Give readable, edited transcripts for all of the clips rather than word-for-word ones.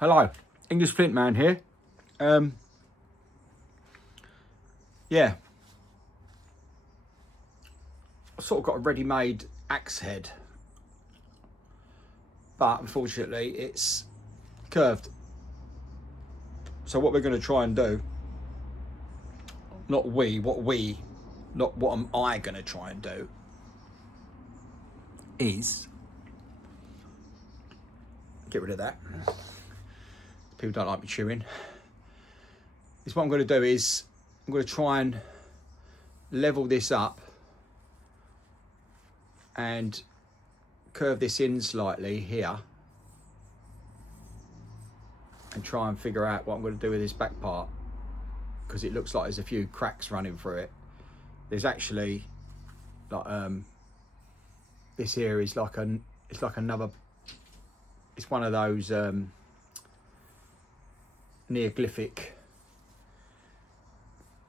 Hello, English Flint Man here. Yeah, I've sort of got a ready-made axe head, but unfortunately it's curved. So what we're going to try and do, not what am I going to try and do, is get rid of that. People don't like me chewing. Is what I'm going to do is I'm going to try and level this up and curve this in slightly here and try and figure out what I'm going to do with this back part, because it looks like there's a few cracks running through it. There's actually like this here is like it's one of those neoglyphic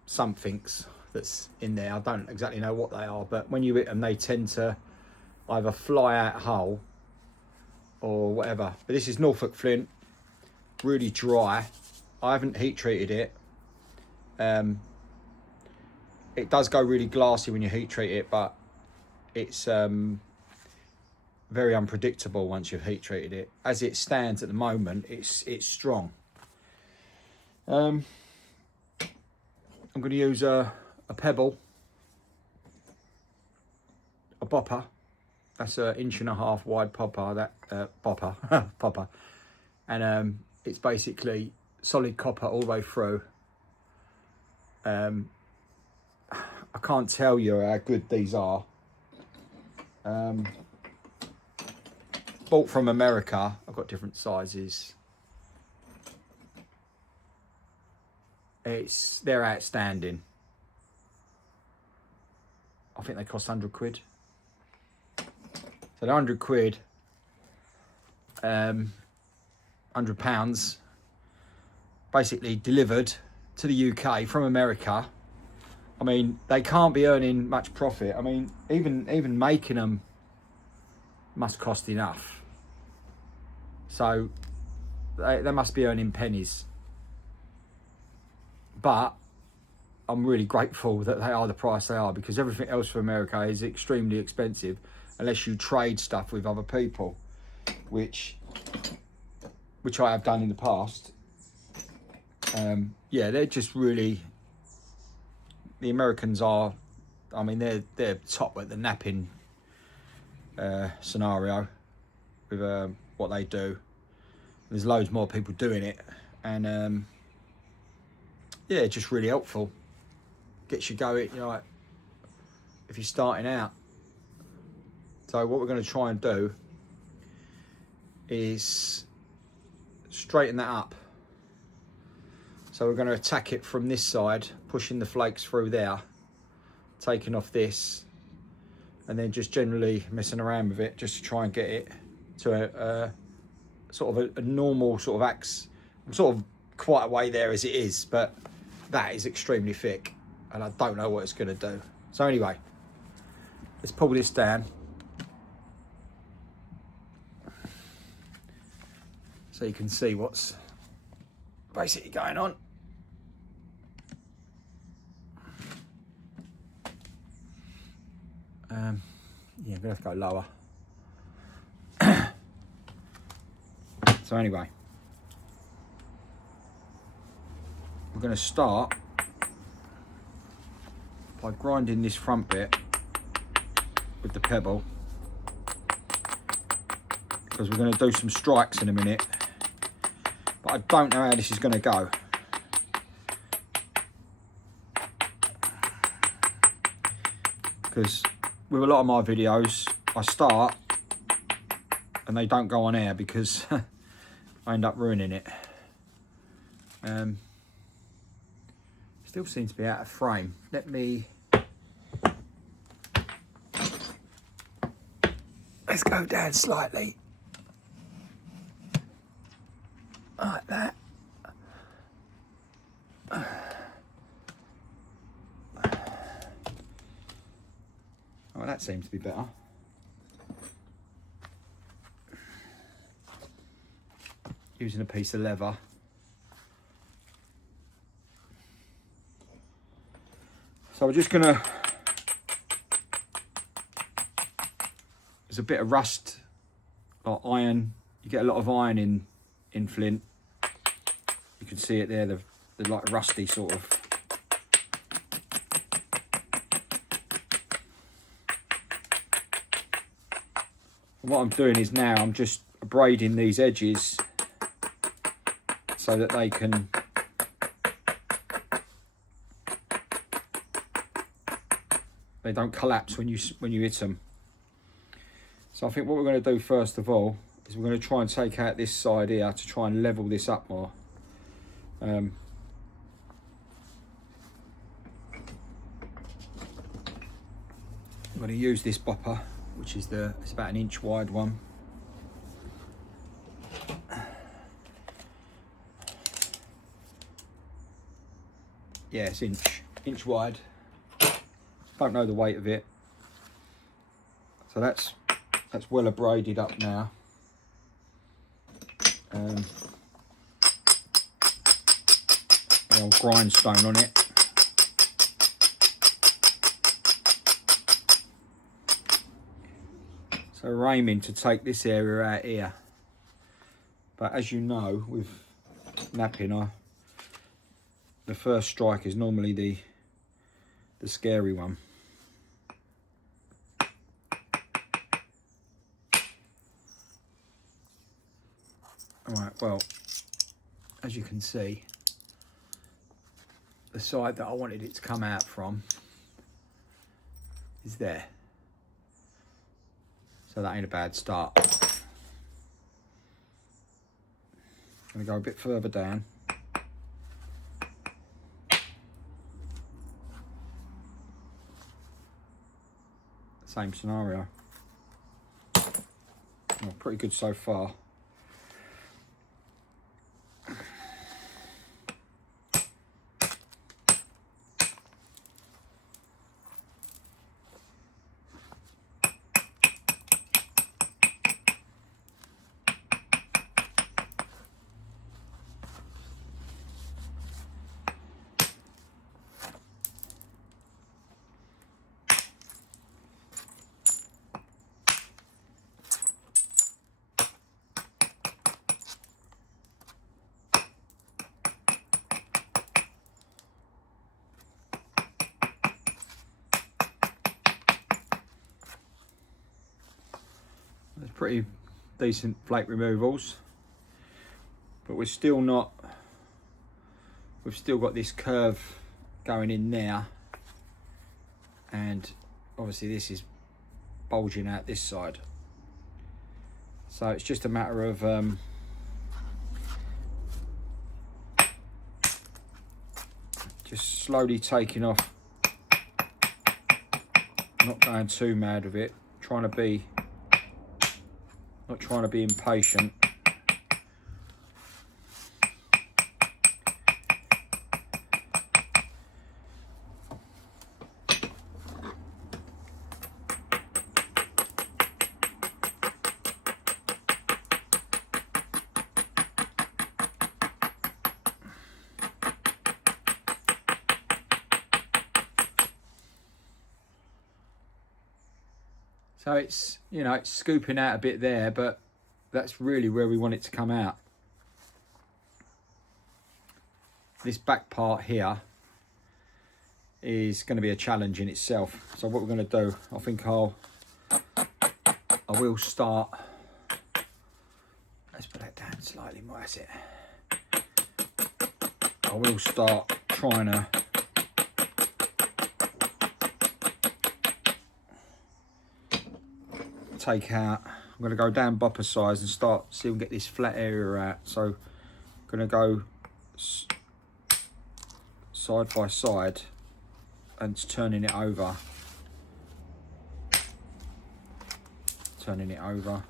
somethings that's in there. I don't exactly know what they are, but when you hit them they tend to either fly out whole or whatever. But this is Norfolk flint, really dry. I haven't heat treated it. It does go really glassy when you heat treat it, but it's very unpredictable once you've heat treated it. As it stands at the moment, it's strong. I'm going to use a pebble, a bopper. That's an 1.5 inch wide popper. Popper, and it's basically solid copper all the way through. I can't tell you how good these are. Bought from America. I've got different sizes. They're outstanding. I think they cost 100 quid. So they're 100 quid, £100, basically delivered to the UK from America. I mean, they can't be earning much profit. I mean, even making them must cost enough. So they must be earning pennies. But I'm really grateful that they are the price they are, because everything else from America is extremely expensive unless you trade stuff with other people, which I have done in the past. Yeah, they're just really, the Americans are, I mean, they're top at the napping scenario with what they do. There's loads more people doing it, and yeah, just really helpful. Gets you going, you know, like if you're starting out. So what we're going to try and do is straighten that up. So we're going to attack it from this side, pushing the flakes through there, taking off this, and then just generally messing around with it just to try and get it to a sort of a normal sort of axe. I'm sort of quite a way there as it is, but that is extremely thick and I don't know what it's going to do. So anyway, let's pull this down so you can see what's basically going on. Yeah, I'm gonna have to go lower. So anyway, we're going to start by grinding this front bit with the pebble, because we're going to do some strikes in a minute, but I don't know how this is going to go. Because with a lot of my videos, I start and they don't go on air because I end up ruining it. Still seems to be out of frame. Let's go down slightly. Like that. Oh, that seems to be better. using a piece of leather. So we're just gonna, there's a bit of rust, like iron. You get a lot of iron in flint. You can see it there, they're like rusty sort of. And what I'm doing is now I'm just braiding these edges so that they don't collapse when you hit them. So I think what we're going to do first of all is we're going to try and take out this side here to try and level this up more. I'm going to use this bopper, which is it's about an inch wide one. Yeah, it's inch wide. Don't know the weight of it. So that's well abraded up now. An old grindstone on it. So we're aiming to take this area out here. But as you know, with napping, the first strike is normally the scary one. Alright, well, as you can see, the side that I wanted it to come out from is there. So that ain't a bad start. I'm going to go a bit further down. Same scenario. Oh, pretty good so far. There's pretty decent flake removals, but we've still got this curve going in there, and obviously this is bulging out this side. So it's just a matter of just slowly taking off, not going too mad with it, not trying to be impatient. So it's, you know, it's scooping out a bit there, but that's really where we want it to come out. This back part here is going to be a challenge in itself. So what we're going to do, I think I will start, let's put that down slightly more, that's it. I will start trying to take out, I'm going to go down bopper size and start, see if we can get this flat area out. So I'm going to go side by side and turning it over. Turning it over.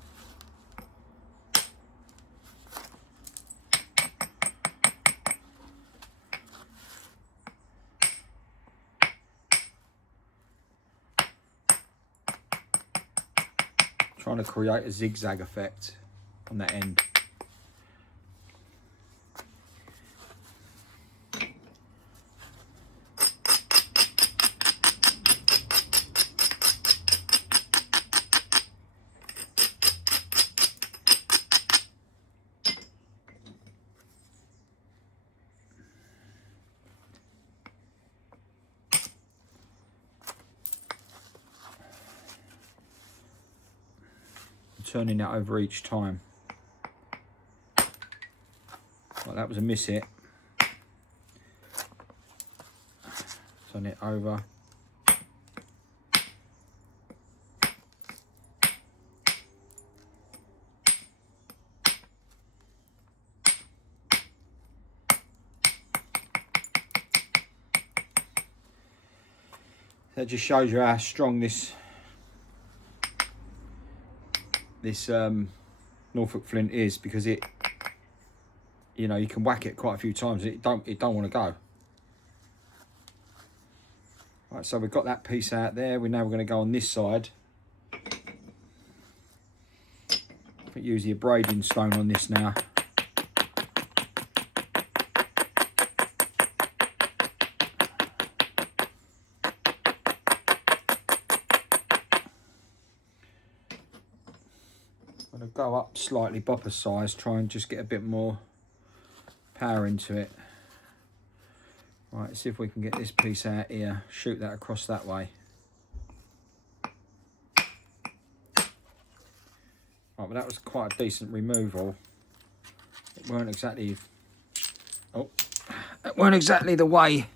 Trying to create a zigzag effect on that end. turning it over each time. Well, that was a miss hit. Turn it over. That just shows you how strong this Norfolk flint is, because it, you know, you can whack it quite a few times. It don't want to go. Right, so we've got that piece out there. We're going to go on this side. I think use the abrading stone on this now. I'm going to go up slightly, bopper size, try and just get a bit more power into it. Right, let's see if we can get this piece out here, shoot that across that way. Right, but that was quite a decent removal. It weren't exactly, oh, it weren't exactly the way.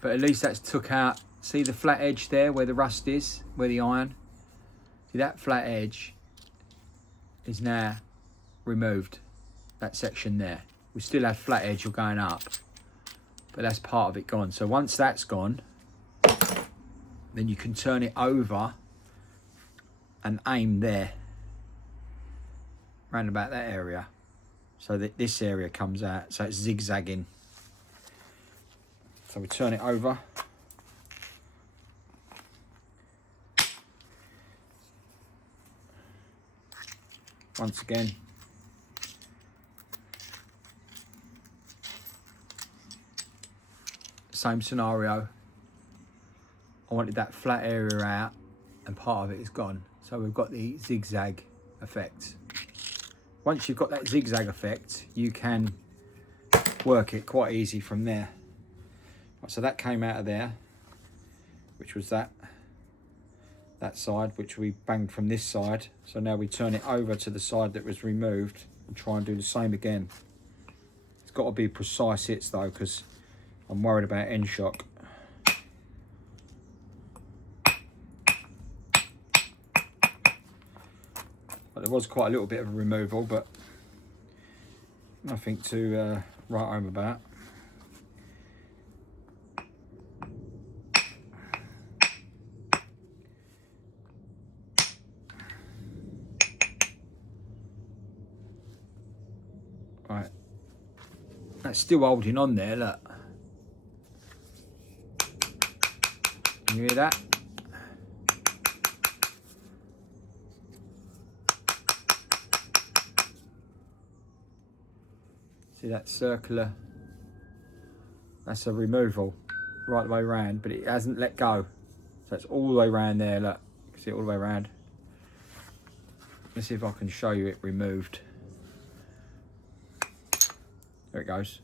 But at least that's took out, see the flat edge there where the rust is, where the iron? See that flat edge is now removed, that section there. We still have flat edge going up, but that's part of it gone. So once that's gone, then you can turn it over and aim there, round about that area, so that this area comes out, so it's zigzagging. So we turn it over. Once again, same scenario. I wanted that flat area out and part of it is gone. So we've got the zigzag effect. Once you've got that zigzag effect, you can work it quite easy from there. Right, so that came out of there, which was that side, which we banged from this side. So now we turn it over to the side that was removed and try and do the same again. It's got to be precise hits though, because I'm worried about end shock. But there was quite a little bit of a removal, but nothing to write home about. Right, that's still holding on there, look. Can you hear that? See that circular? That's a removal right the way around, but it hasn't let go. So it's all the way around there, look. You can see it all the way around. Let's see if I can show you it removed. There it goes.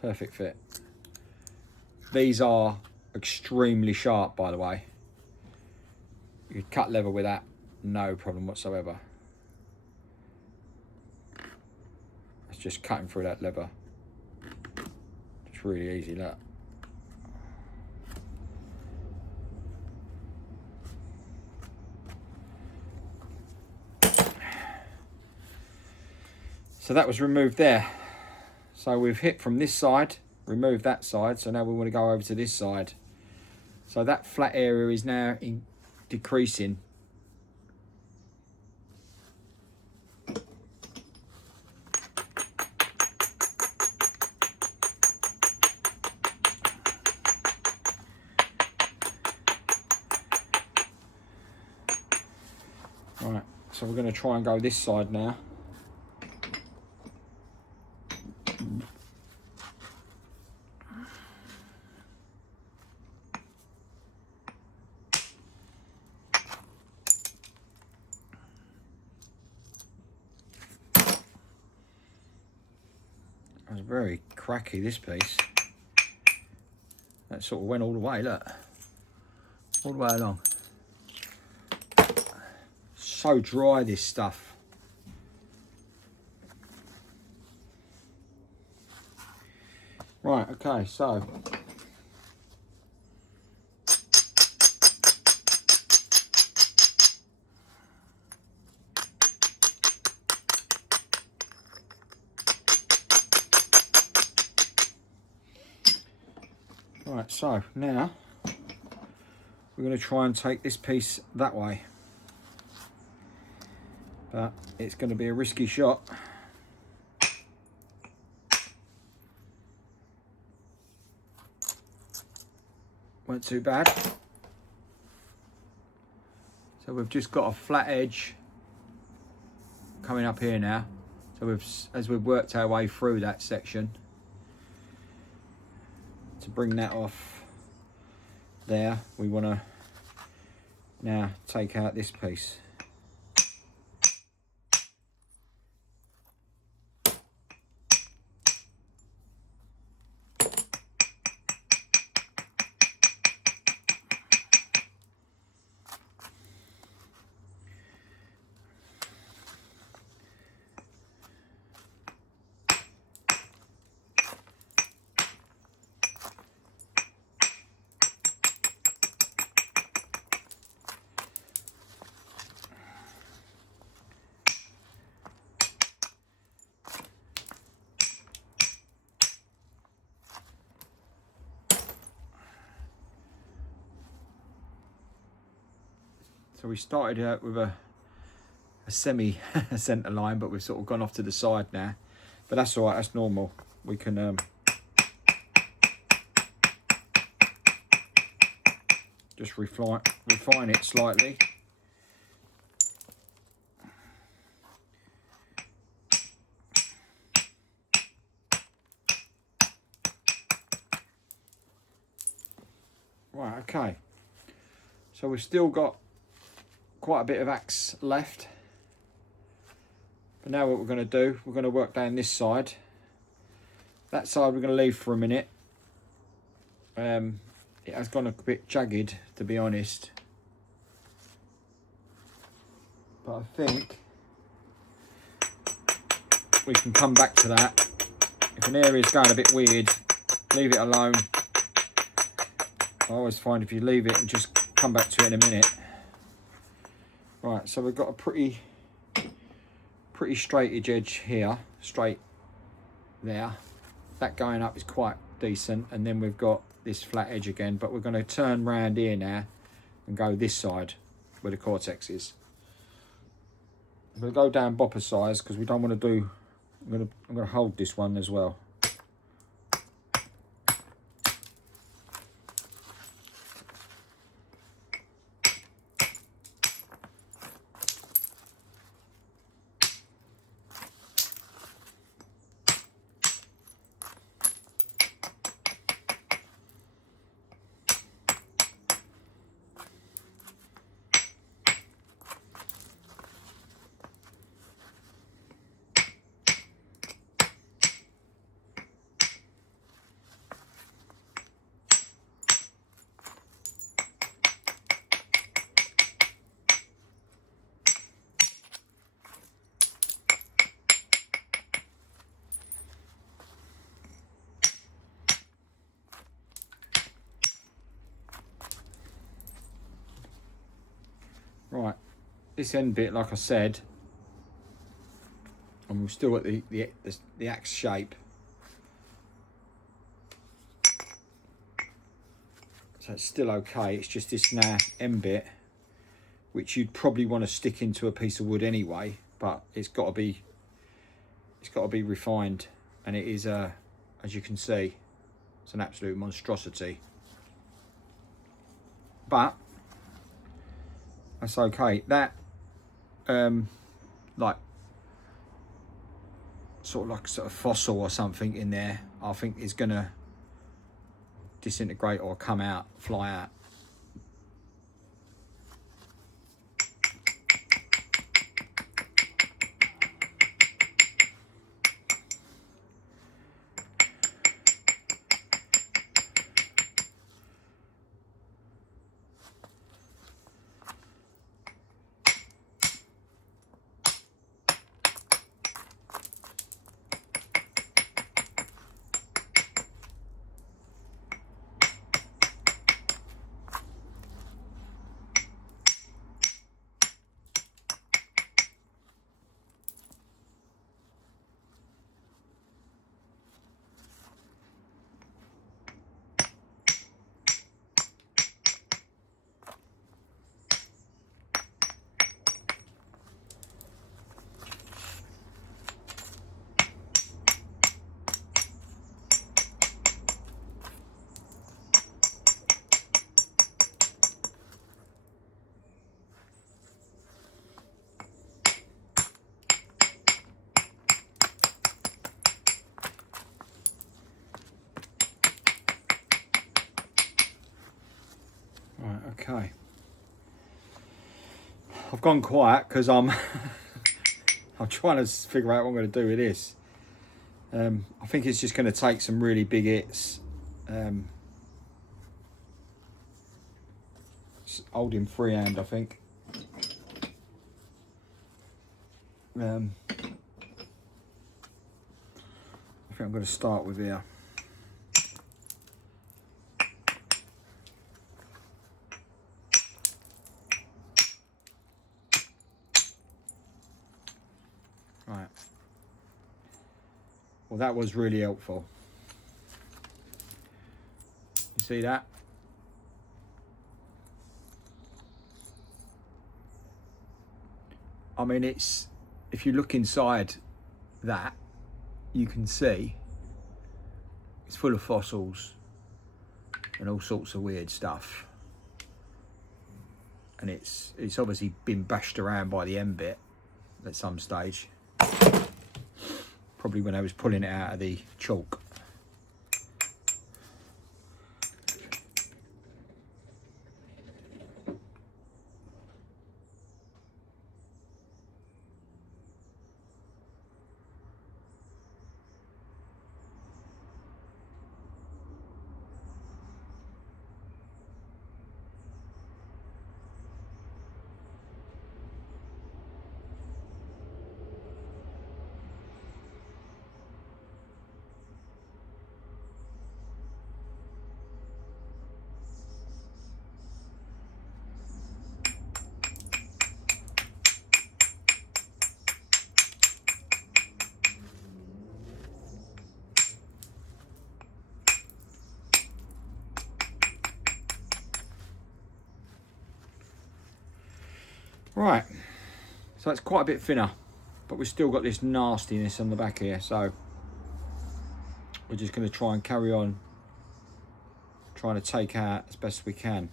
Perfect fit. These are extremely sharp, by the way. You could cut level with that, no problem whatsoever. It's just cutting through that leather. It's really easy, look. So that was removed there. So we've hit from this side, removed that side, so now we want to go over to this side. So that flat area is now decreasing. Right, so we're going to try and go this side now. very cracky, this piece. That sort of went all the way, look. All the way along. So dry, this stuff. Right, okay, so right, so now we're going to try and take this piece that way, but it's going to be a risky shot. Weren't too bad. So we've just got a flat edge coming up here now. So as we've worked our way through that section, to bring that off there, we want to now take out this piece. So we started out with a semi centre line, but we've sort of gone off to the side now. But that's all right, that's normal. We can just refine it slightly. Right, okay. So we've still got quite a bit of axe left. But now what we're going to do, we're going to work down this side. That side we're going to leave for a minute. It has gone a bit jagged, to be honest. But I think we can come back to that. If an area's going a bit weird, leave it alone. I always find if you leave it and just come back to it in a minute. Right, so we've got a pretty straight edge here, straight there. That going up is quite decent, and then we've got this flat edge again, but we're going to turn round here now and go this side where the cortex is. We'll go down bopper size because we don't want to do, I'm going to hold this one as well. Right, this end bit, like I said, and we've still got the axe shape. So it's still okay, it's just this now end bit, which you'd probably want to stick into a piece of wood anyway, but it's got to be refined, and it is, as you can see, it's an absolute monstrosity. But that's okay. That like sort of fossil or something in there, I think is gonna disintegrate or come out, fly out. Okay. I've gone quiet because I'm I'm trying to figure out what I'm going to do with this. I think it's just going to take some really big hits. Holding freehand, I think. I think I'm going to start with here. Right. Well, that was really helpful. You see that? I mean, it's, if you look inside that, you can see it's full of fossils and all sorts of weird stuff. And it's obviously been bashed around by the end bit at some stage. Probably when I was pulling it out of the chalk. Right, so it's quite a bit thinner, but we've still got this nastiness on the back here, so we're just going to try and carry on trying to take out as best we can.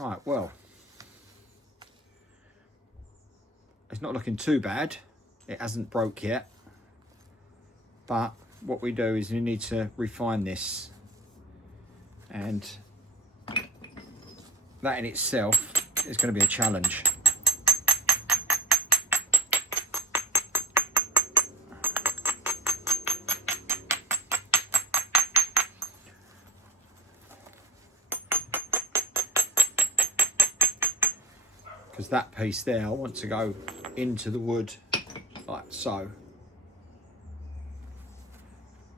Right, well, it's not looking too bad. It hasn't broke yet. But what we do is we need to refine this. And that in itself is going to be a challenge. Because that piece there, I want to go into the wood like so.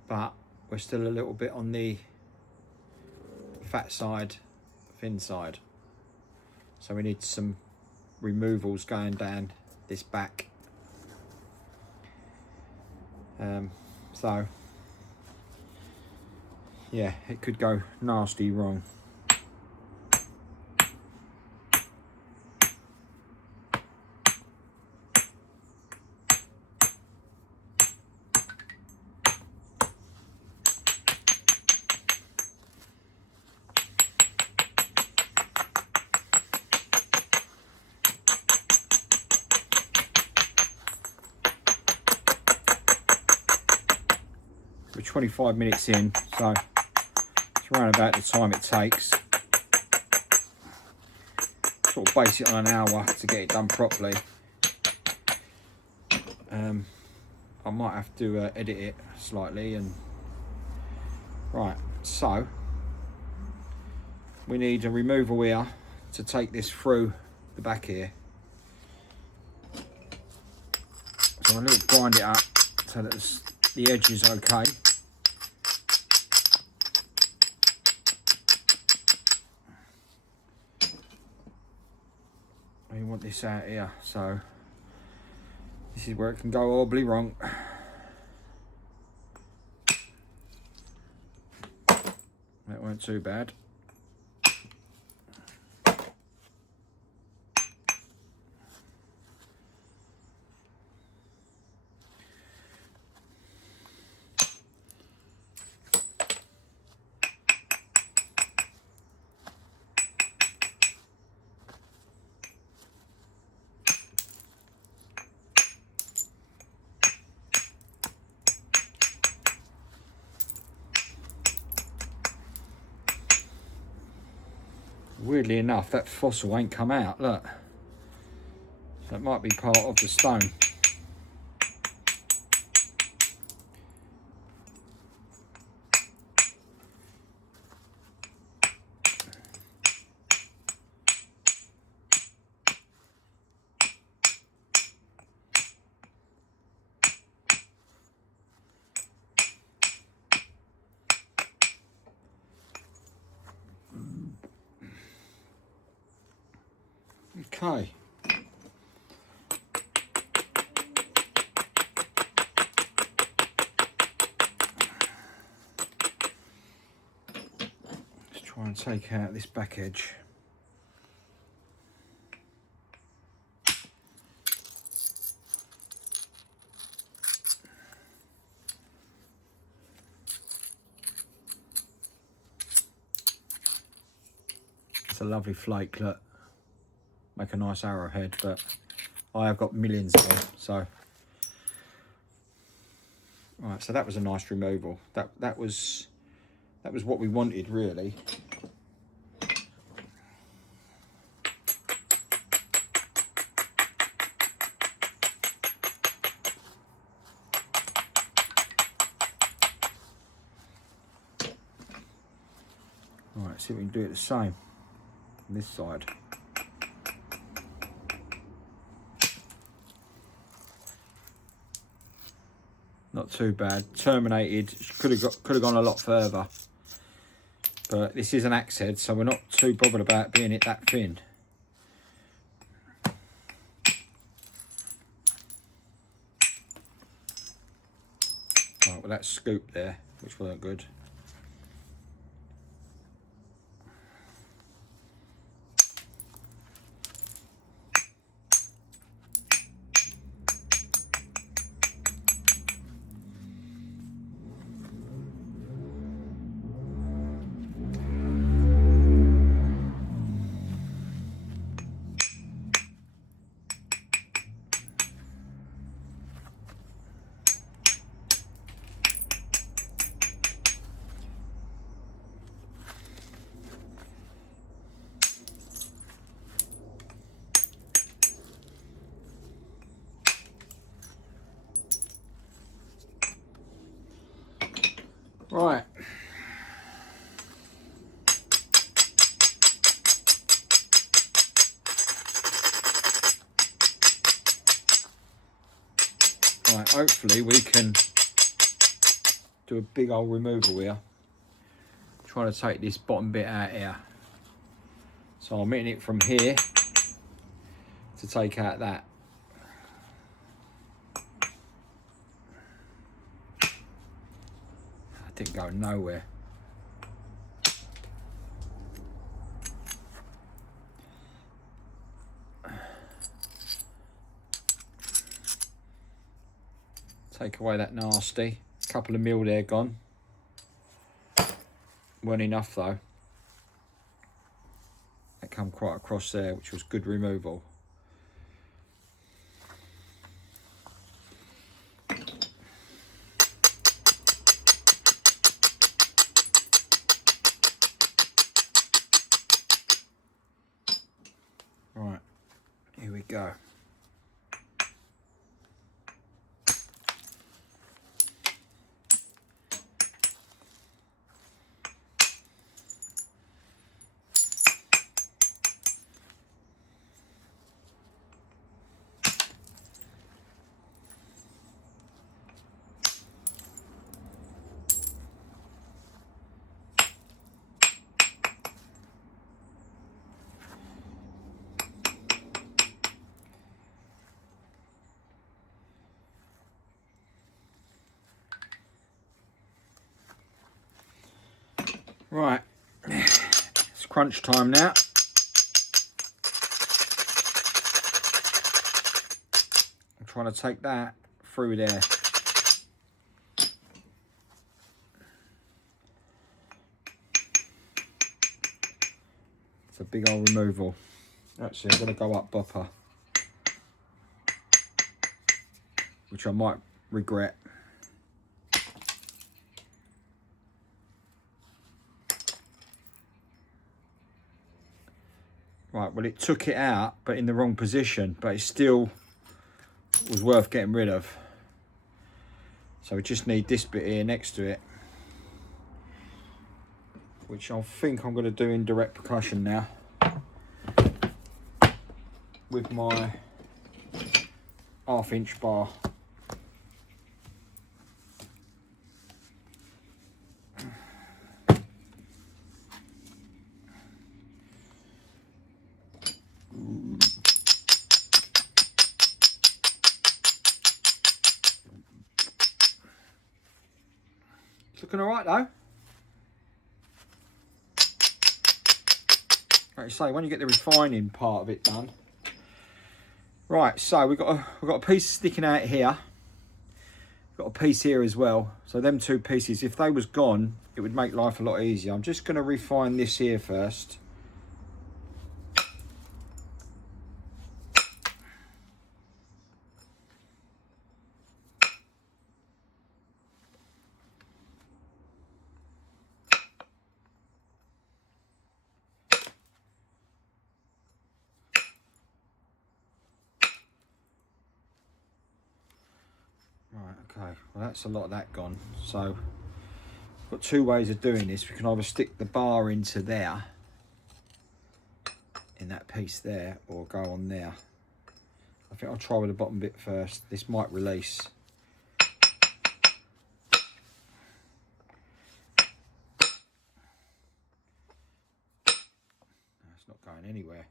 But we're still a little bit on the fat side, thin side. So we need some removals going down this back. So, yeah, it could go nasty wrong. We're 25 minutes in, so it's around about the time it takes. Sort of base it on an hour to get it done properly. I might have to edit it slightly. And right, so we need a removal here to take this through the back here. So I'm going to grind it up so that the edge is okay. We want this out here, so this is where it can go horribly wrong. not too bad. Weirdly enough, that fossil ain't come out, look. So it might be part of the stone. Okay. Let's try and take out this back edge. It's a lovely flake, look. Make a nice arrowhead, but I have got millions of them, so. Right, so that was a nice removal. That was what we wanted, really. Right, see if we can do it the same on this side. Not too bad. Terminated. Could have gone a lot further. But this is an axe head, so we're not too bothered about being it that thin. Right, well that scoop there, which wasn't good. Right. Right, hopefully we can do a big old removal here. Trying to take this bottom bit out here. So I'm hitting it from here to take out that. Didn't go nowhere. Take away that nasty. Couple of mil there gone. Weren't enough though. That come quite across there, which was good removal. Right, here we go. Right, crunch time now. I'm trying to take that through there. It's a big old removal. Actually, I'm going to go up bopper, which I might regret. Right, well, it took it out, but in the wrong position, but it still was worth getting rid of. So we just need this bit here next to it, which I think I'm going to do in direct percussion now with my 1/2 inch bar. It's looking all right though. Like you say, when you get the refining part of it done. Right, so we've got a piece sticking out here. Got a piece here as well. So them two pieces, if they was gone, it would make life a lot easier. I'm just going to refine this here first. Right, okay, well that's a lot of that gone. So, got two ways of doing this. We can either stick the bar into there, in that piece there, or go on there. I think I'll try with the bottom bit first. This might release. No, it's not going anywhere.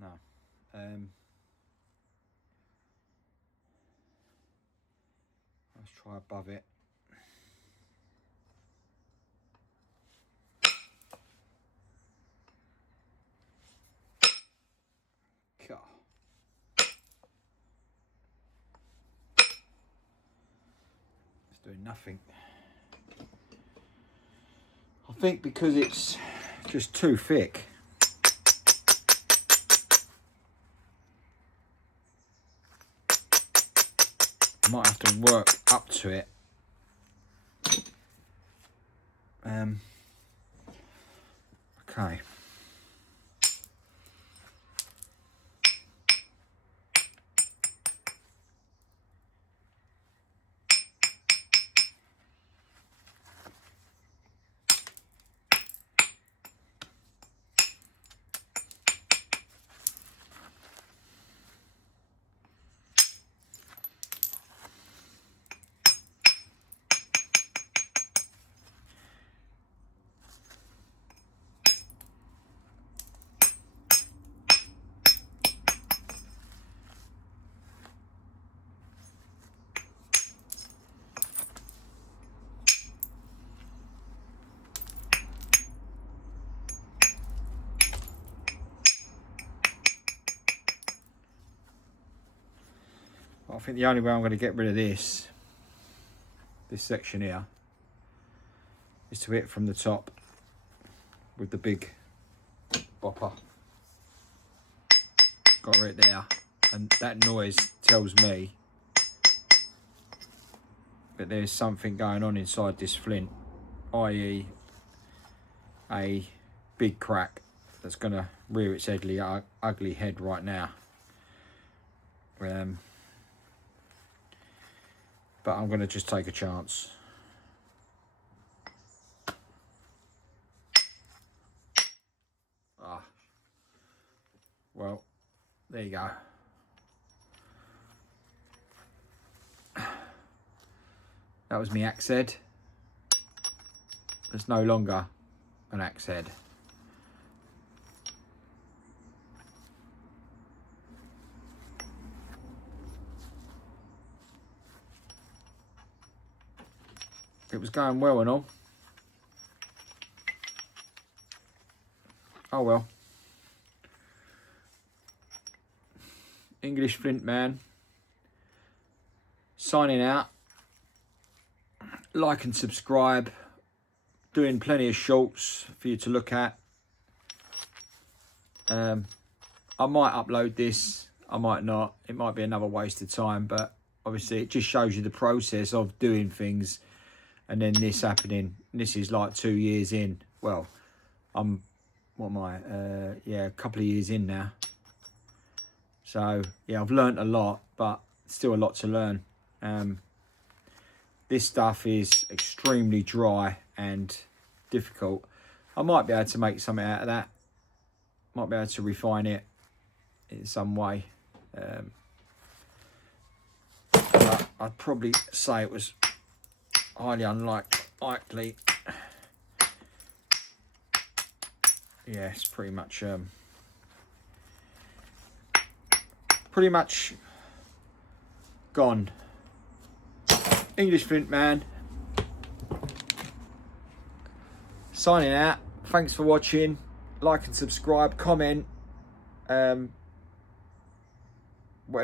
No. Let's try above it. God. It's doing nothing. I think because it's just too thick. I might have to work up to it. Okay. I think the only way I'm going to get rid of this section here, is to hit from the top with the big bopper. Got it there, and that noise tells me that there's something going on inside this flint, i.e. a big crack that's going to rear its ugly head right now. But I'm going to just take a chance. Well, there you go. That was my axe head. There's no longer an axe head. It was going well and all. Oh well. English Flint Man. Signing out. Like and subscribe. Doing plenty of shorts for you to look at. I might upload this. I might not. It might be another waste of time, but obviously it just shows you the process of doing things. And then this happening. This is like 2 years in. Well, what am I? Yeah, a couple of years in now. So yeah, I've learnt a lot, but still a lot to learn. This stuff is extremely dry and difficult. I might be able to make something out of that. Might be able to refine it in some way. But I'd probably say it was highly unlikely. Yeah, it's pretty much gone. English Flint Man. Signing out. Thanks for watching. Like and subscribe, comment, whatever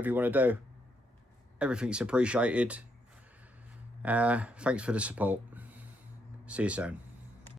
you want to do. Everything's appreciated. Thanks for the support. See you soon.